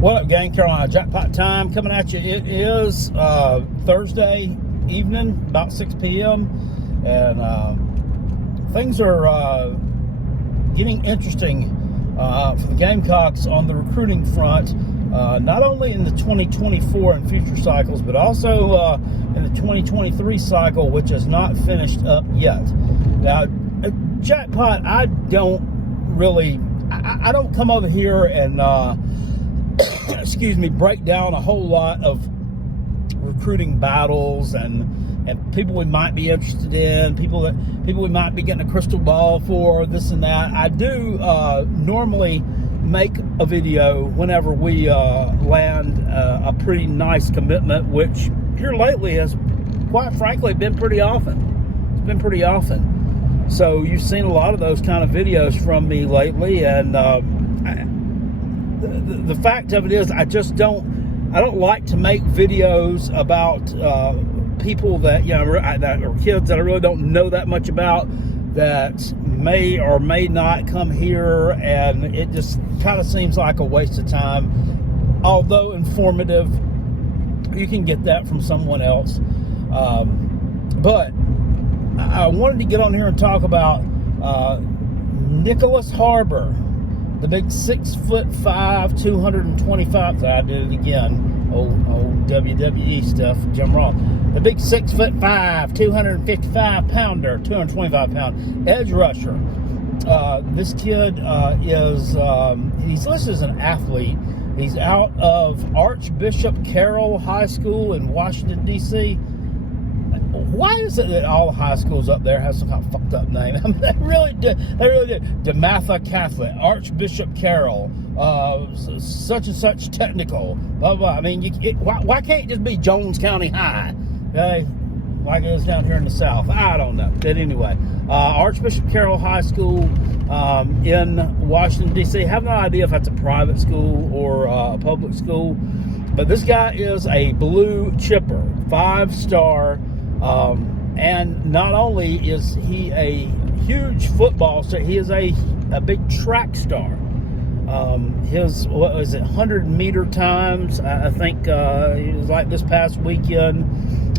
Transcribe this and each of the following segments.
What up, gang? Carolina Jackpot time coming at you. It is Thursday evening, about 6 p.m. And things are getting interesting for the Gamecocks on the recruiting front, not only in the 2024 and future cycles, but also in the 2023 cycle, which is not finished up yet. Now, Jackpot, I don't come over here and break down a whole lot of recruiting battles and people we might be interested in, people we might be getting a crystal ball for, this and that. I do normally make a video whenever we land a pretty nice commitment, which here lately has, quite frankly, been pretty often. It's been pretty often. So you've seen a lot of those kind of videos from me lately, and the fact of it is, I don't like to make videos about people that, that are kids that I really don't know that much about, that may or may not come here, and it just kind of seems like a waste of time. Although informative, you can get that from someone else. But I wanted to get on here and talk about Nycoles Harbor, the big 6'5", 225. I did it again. Old WWE stuff. Jim Ross. The big 6'5", 255 pounder, 225 pound edge rusher. This kid he's listed as an athlete. He's out of Archbishop Carroll High School in Washington, D.C. Why is it that all the high schools up there have some kind of fucked up name? I mean, they really did. DeMatha Catholic, Archbishop Carroll, such and such technical, blah, blah. I mean, why can't it just be Jones County High? Okay? Like it is down here in the South. I don't know. But anyway, Archbishop Carroll High School in Washington, D.C. I have no idea if that's a private school or a public school. But this guy is a blue chipper, 5-star. And not only is he a huge football star, he is a big track star. His, 100-meter times, I think it was like this past weekend.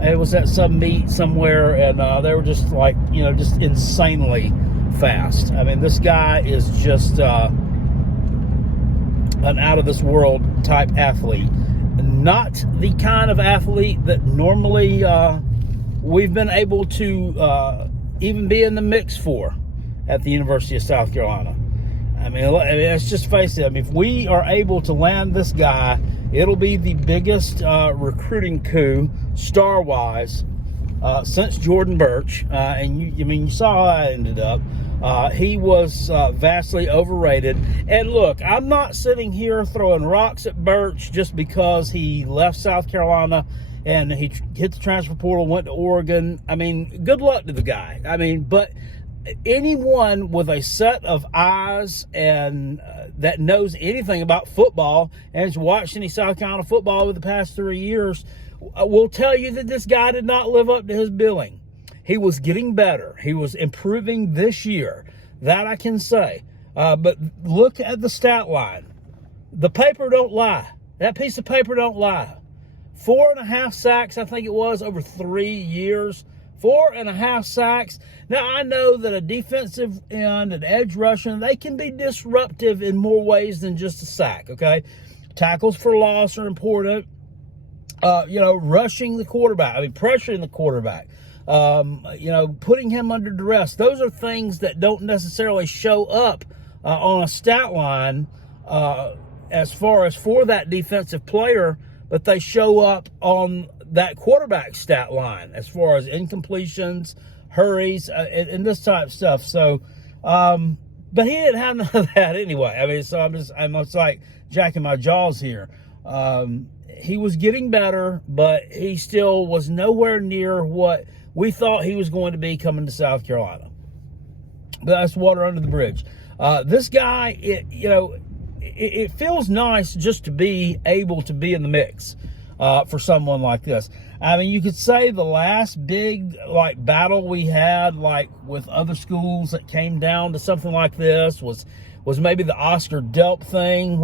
It was at some meet somewhere, and they were just like, just insanely fast. I mean, this guy is just an out-of-this-world type athlete. Not the kind of athlete that normally we've been able to even be in the mix for at the University of South Carolina. I mean, let's just face it. I mean, if we are able to land this guy, it'll be the biggest recruiting coup, star-wise, since Jordan Birch. And you saw how that ended up. He was vastly overrated. And look, I'm not sitting here throwing rocks at Birch just because he left South Carolina and he hit the transfer portal, went to Oregon. I mean, good luck to the guy. I mean, but anyone with a set of eyes and that knows anything about football and has watched any South Carolina football over the past 3 years will tell you that this guy did not live up to his billing. He was getting better. He was improving this year. That I can say. But look at the stat line. The paper don't lie. That piece of paper don't lie. 4.5 sacks, I think it was, over 3 years. 4.5 sacks. Now, I know that a defensive end, an edge rusher, they can be disruptive in more ways than just a sack, okay? Tackles for loss are important. Rushing the quarterback. I mean, pressuring the quarterback. Putting him under duress. Those are things that don't necessarily show up on a stat line as far as for that defensive player, but they show up on that quarterback stat line as far as incompletions, hurries, and this type of stuff. So, but he didn't have none of that anyway. I mean, so I'm just like jacking my jaws here. He was getting better, but he still was nowhere near what we thought he was going to be coming to South Carolina. But that's water under the bridge. This guy, it feels nice just to be able to be in the mix for someone like this. I mean, you could say the last big battle we had with other schools that came down to something like this was was maybe the Oscar Delp thing,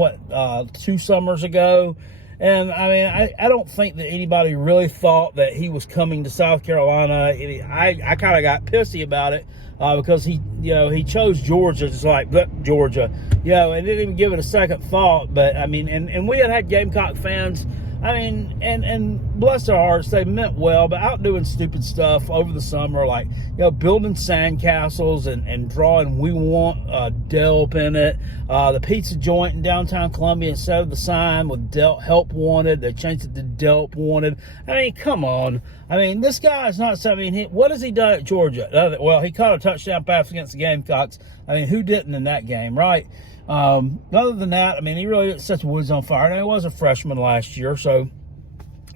2 summers ago. And I mean, I don't think that anybody really thought that he was coming to South Carolina. I kind of got pissy about it because he chose Georgia, just like Georgia, and didn't even give it a second thought. But I mean, and we had Gamecock fans. I mean, and bless their hearts, they meant well, but out doing stupid stuff over the summer, like, building sandcastles and drawing "We Want Delp" in it. The pizza joint in downtown Columbia, instead of the sign with Delp Help Wanted, they changed it to Delp Wanted. I mean, come on. I mean, this guy is not, what has he done at Georgia? Well, he caught a touchdown pass against the Gamecocks. I mean, who didn't in that game, right? Other than that, I mean, he really sets Woods on fire. And he was a freshman last year, so,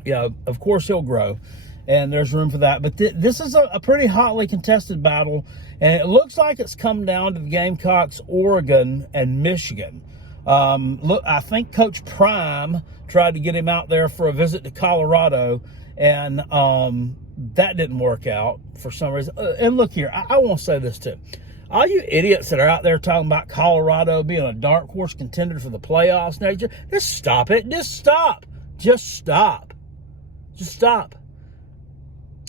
of course he'll grow. And there's room for that. But this is a pretty hotly contested battle. And it looks like it's come down to the Gamecocks, Oregon, and Michigan. Look, I think Coach Prime tried to get him out there for a visit to Colorado. And that didn't work out for some reason. And look here, I want to say this too. All you idiots that are out there talking about Colorado being a dark horse contender for the playoffs next year, just stop it. Just stop. Just stop. Just stop.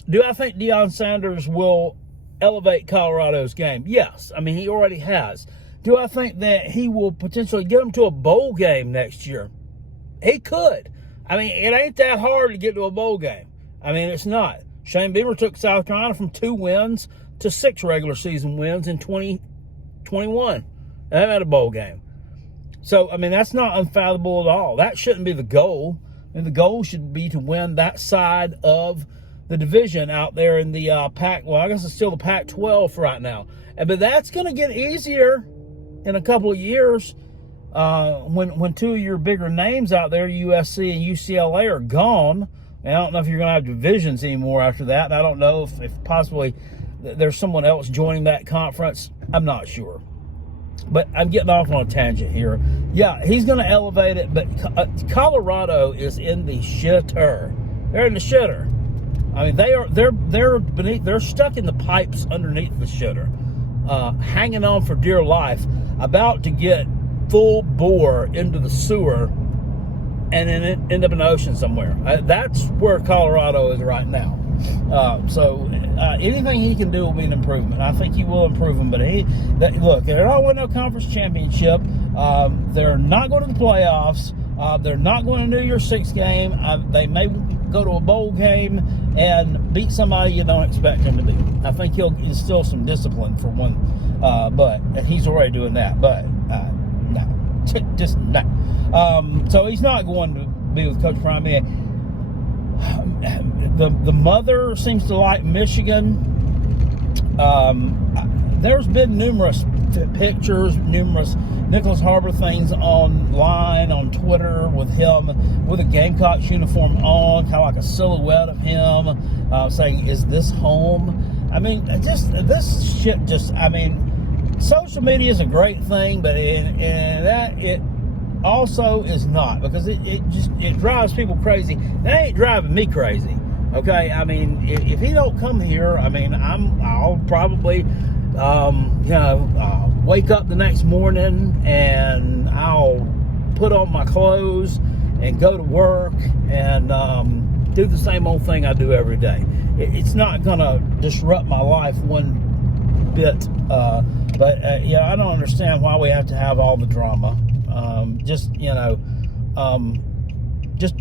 Do I think Deion Sanders will elevate Colorado's game? Yes. I mean, he already has. Do I think that he will potentially get them to a bowl game next year? He could. I mean, it ain't that hard to get to a bowl game. I mean, it's not. Shane Beamer took South Carolina from 2 wins to 6 regular season wins in 2021. They had a bowl game. So, I mean, that's not unfathomable at all. That shouldn't be the goal. And the goal should be to win that side of the division out there in the Pac. Well, I guess it's still the Pac-12 right now. But that's going to get easier in a couple of years when 2 of your bigger names out there, USC and UCLA, are gone. And I don't know if you're going to have divisions anymore after that. And I don't know if possibly there's someone else joining that conference. I'm not sure. But I'm getting off on a tangent here. Yeah, he's going to elevate it, but Colorado is in the shitter. They're in the shitter. I mean, they're stuck in the pipes underneath the shitter, hanging on for dear life, about to get full bore into the sewer and then end up in the ocean somewhere. That's where Colorado is right now. So anything he can do will be an improvement. I think he will improve them. But look, they're not winning no conference championship. They're not going to the playoffs. They're not going to New Year's Six game. They may go to a bowl game and beat somebody you don't expect him to beat. I think he'll instill some discipline for one. But he's already doing that. But no, just no. So he's not going to be with Coach Prime. The mother seems to like Michigan. There's been numerous pictures, numerous Nycoles Harbor things online, on Twitter, with him with a Gamecocks uniform on, kind of like a silhouette of him, saying, "Is this home?" I mean, this shit I mean, social media is a great thing, but it also is not, because it drives people crazy. That ain't driving me crazy. Okay, I mean, if he don't come here, I mean, I'll probably, wake up the next morning and I'll put on my clothes and go to work and do the same old thing I do every day. It's not gonna disrupt my life one bit. But I don't understand why we have to have all the drama. Just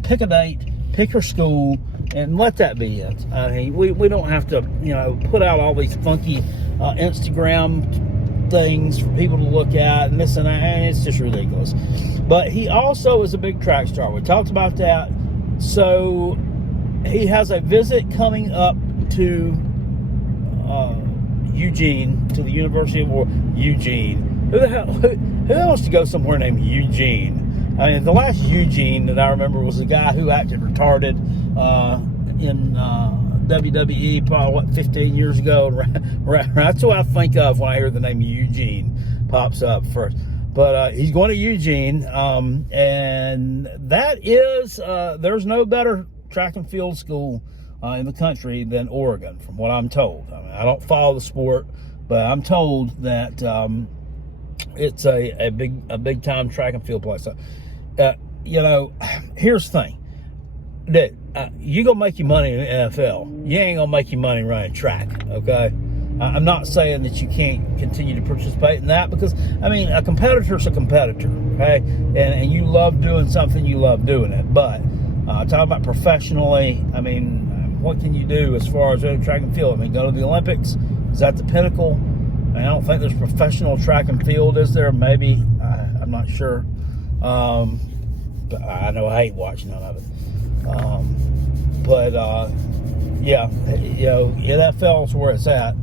pick a date, pick your school, and let that be it. I mean, we don't have to, put out all these funky Instagram things for people to look at and this and that, and it's just ridiculous. But he also is a big track star. We talked about that. So he has a visit coming up to Eugene, to the University of Eugene. Who wants to go somewhere named Eugene? I mean, the last Eugene that I remember was the guy who acted retarded in WWE probably, 15 years ago. That's what I think of when I hear the name Eugene pops up first. But he's going to Eugene, and that is, there's no better track and field school in the country than Oregon, from what I'm told. I mean, I don't follow the sport, but I'm told that It's a big time track and field place. So, you know, here's the thing. That you gonna make your money in the NFL. You ain't gonna make your money running track, okay? I'm not saying that you can't continue to participate in that, because, I mean, a competitor's a competitor, okay? And you love doing something, you love doing it. But talking about professionally, I mean, what can you do as far as running track and field? I mean, go to the Olympics. Is that the pinnacle? I don't think there's professional track and field, is there? Maybe. I'm not sure. But I know I hate watching none of it. Yeah, you know, NFL's where it's at.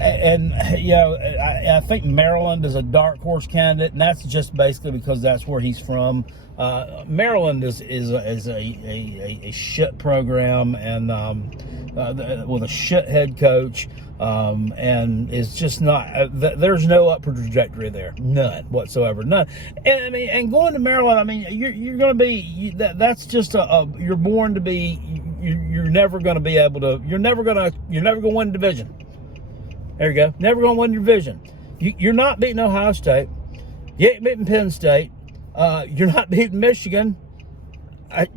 And, you know, I think Maryland is a dark horse candidate, and that's just basically because that's where he's from. Maryland is a shit program, and with a shit head coach, and it's just not. There's no upward trajectory there, none whatsoever, none. And I mean, and going to Maryland, I mean, you're going to be that's just you're born to be. You're never going to be able to. You're never going to win division. There you go. Never going to win your division. You're not beating Ohio State. You ain't beating Penn State. You're not beating Michigan. I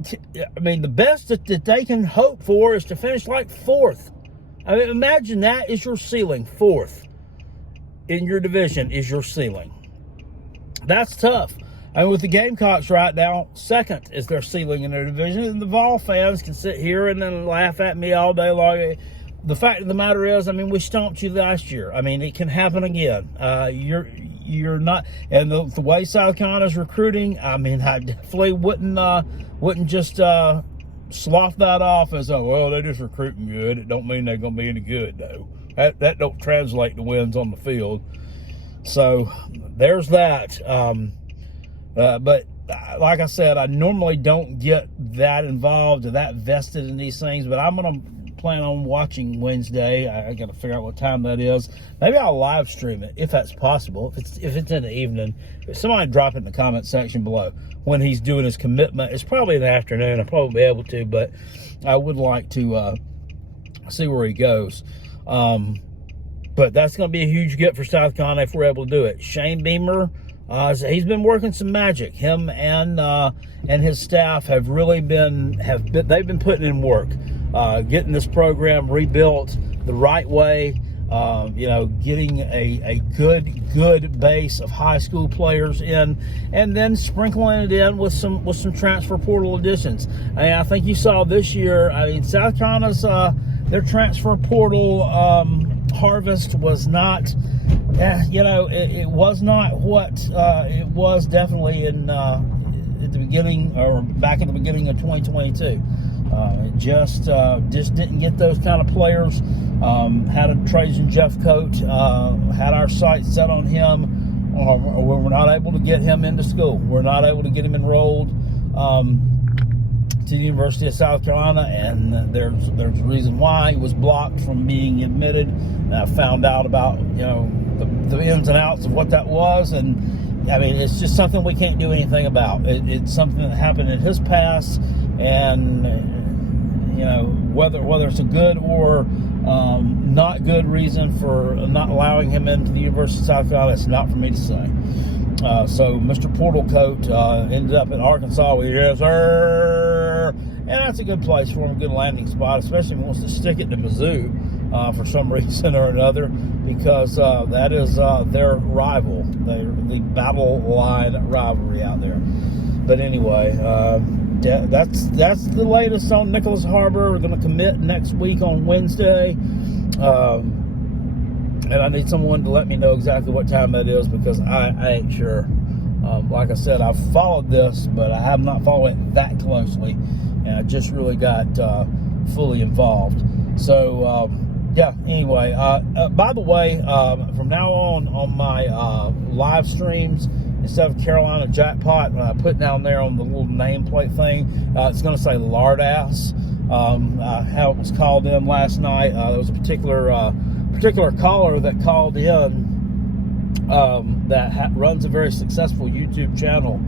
mean, the best that they can hope for is to finish like fourth. I mean, imagine that is your ceiling. Fourth in your division is your ceiling. That's tough. I mean, with the Gamecocks right now, second is their ceiling in their division. And the Vol fans can sit here and then laugh at me all day long. The fact of the matter is, I mean, we stomped you last year. I mean, it can happen again. You're not, and the way South Carolina's recruiting, I mean, I definitely wouldn't just slough that off as, oh, well, they're just recruiting good. It don't mean they're going to be any good, though. That don't translate to wins on the field. So there's that. But like I said, I normally don't get that involved or that vested in these things, but I'm going to plan on watching Wednesday. I got to figure out what time that is. Maybe I'll live stream it if that's possible. If it's in the evening, somebody drop it in the comment section below when he's doing his commitment. It's probably in the afternoon. I'll probably be able to, but I would like to see where he goes. But that's going to be a huge get for South Carolina if we're able to do it. Shane Beamer, he's been working some magic. Him and his staff have really been they've been putting in work. Getting this program rebuilt the right way, you know, getting a good base of high school players in, and then sprinkling it in with some transfer portal additions. And I think you saw this year, I mean, South Carolina's their transfer portal harvest was not, you know, it was not what it was definitely in at the beginning, or back at the beginning of 2022. Just didn't get those kind of players. Had a Trajan Jeffcoat, had our sights set on him. We're not able to get him into school. We're not able to get him enrolled to the University of South Carolina, and there's a reason why. He was blocked from being admitted. And I found out about, you know, the ins and outs of what that was, and I mean, it's just something we can't do anything about. It's something that happened in his past, and you know, whether it's a good or not good reason for not allowing him into the University of South Carolina, it's not for me to say. So Mr. Portal Coat ended up in Arkansas with yes sir, and that's a good place for him, a good landing spot, especially if he wants to stick it to Mizzou for some reason or another, because that is their rival, the battle line rivalry out there. But anyway, that's the latest on Nycoles Harbor. We're going to commit next week on Wednesday. And I need someone to let me know exactly what time that is, because I ain't sure. Like I said, I've followed this, but I have not followed it that closely. And I just really got fully involved. So, yeah, anyway. By the way, from now on my live streams, instead of Carolina Jackpot, when I put down there on the little nameplate thing, it's going to say Lardass. How it was called in last night. There was a particular caller that called in that runs a very successful YouTube channel,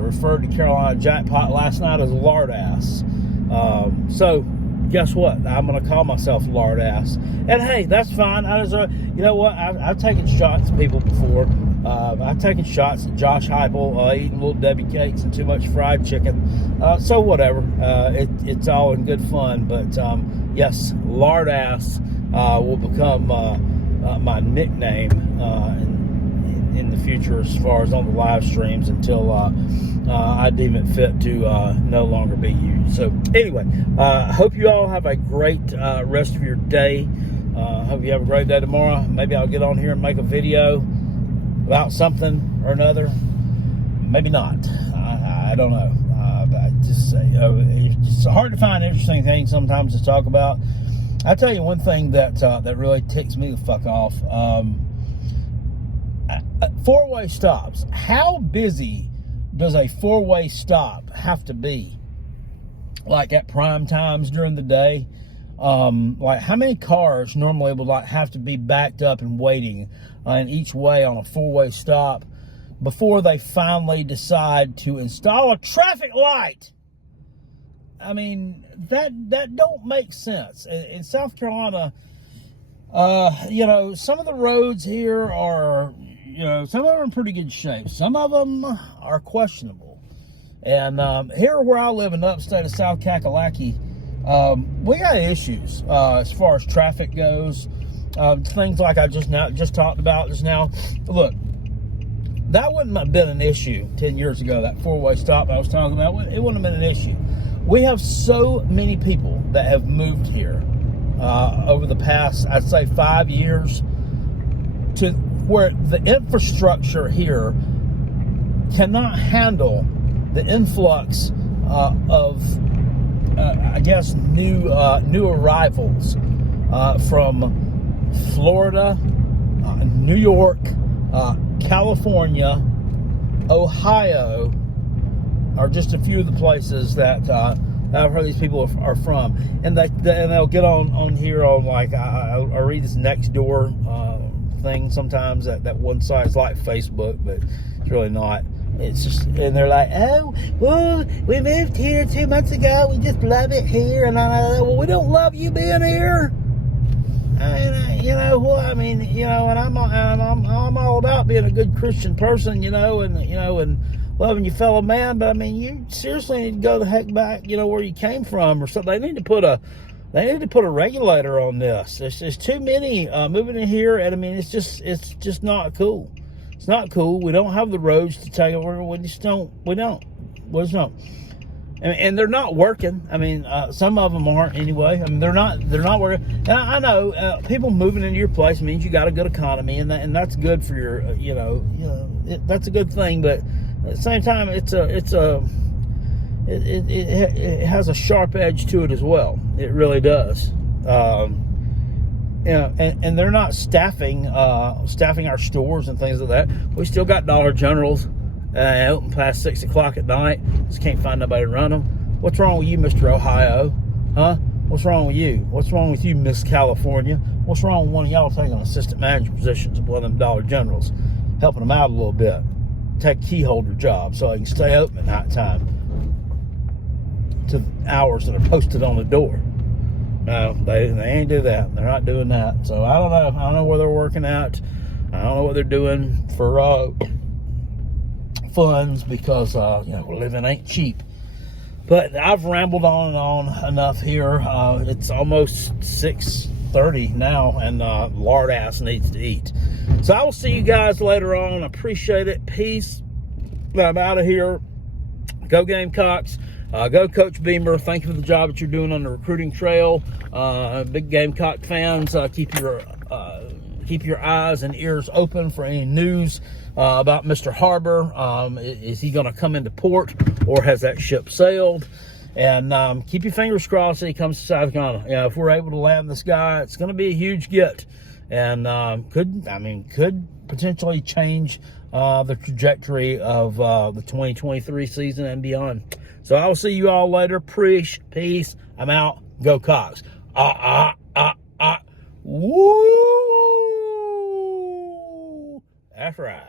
referred to Carolina Jackpot last night as Lardass. So guess what? I'm going to call myself lard ass. And hey, that's fine. You know what? I've taken shots at people before. I've taken shots at Josh Heupel eating little Debbie cakes and too much fried chicken. So whatever. It's all in good fun. But yes, lard ass will become my nickname in the future as far as on the live streams until I deem it fit to no longer be used. So anyway, hope you all have a great rest of your day. Hope you have a great day tomorrow. Maybe I'll get on here and make a video about something or another. Maybe not. I don't know. But just it's hard to find interesting things sometimes to talk about. I'll tell you one thing that really ticks me the fuck off. Four-way stops. How busy does a four-way stop have to be? Like at prime times during the day? Like how many cars normally would have to be backed up and waiting in each way on a four-way stop before they finally decide to install a traffic light? I mean, that don't make sense. In South Carolina, you know, some of the roads here are, you know, some of them are in pretty good shape. Some of them are questionable. And here where I live in the upstate of South Kakalaki, we got issues as far as traffic goes. Things like I just talked about just now. Look, that wouldn't have been an issue 10 years ago, that four-way stop I was talking about. It wouldn't have been an issue. We have so many people that have moved here over the past, I'd say 5 years, to where the infrastructure here cannot handle the influx of, I guess, new arrivals from Florida, New York, California, Ohio, are just a few of the places that I've heard these people are from. And they'll get on here on, like, I read this next door thing sometimes that one site's like Facebook, but it's really not. It's just, and they're like, oh, well, we moved here 2 months ago, we just love it here. And well, we don't love you being here. I mean, you know what? I mean, you know, and I'm all about being a good Christian person, and loving your fellow man. But I mean, you seriously need to go the heck back, where you came from or something. They need to put a regulator on this. There's too many moving in here, and I mean, it's just not cool. It's not cool. We don't have the roads to take over. We just don't. And they're not working. I mean, some of them aren't anyway. I mean, they're not working. And I know people moving into your place means you got a good economy, and that's good for your, that's a good thing. But at the same time, it has a sharp edge to it as well. It really does. And they're not staffing our stores and things like that. We still got Dollar Generals open past 6 o'clock at night. Just can't find nobody to run them. What's wrong with you, Mr. Ohio? Huh? What's wrong with you? What's wrong with you, Miss California? What's wrong with one of y'all taking assistant manager positions at one of them Dollar Generals, helping them out a little bit, take key holder jobs so they can stay open at night time to hours that are posted on the door? No, they ain't do that. They're not doing that. So I don't know. I don't know where they're working at. I don't know what they're doing for funds, because living ain't cheap. But I've rambled on and on enough here. It's almost 6:30 now, and lard ass needs to eat. So I will see you guys later on. I appreciate it. Peace. I'm out of here. Go Gamecocks. Go Coach Beamer. Thank you for the job that you're doing on the recruiting trail. Big Gamecock fans, keep your eyes and ears open for any news about Mr. Harbor. Is he going to come into port, or has that ship sailed? And keep your fingers crossed that he comes to South Carolina. If we're able to land this guy, it's going to be a huge get, and could potentially change the trajectory of the 2023 season and beyond. So I will see you all later. Peace. I'm out. Go Cox. Woo! That's right.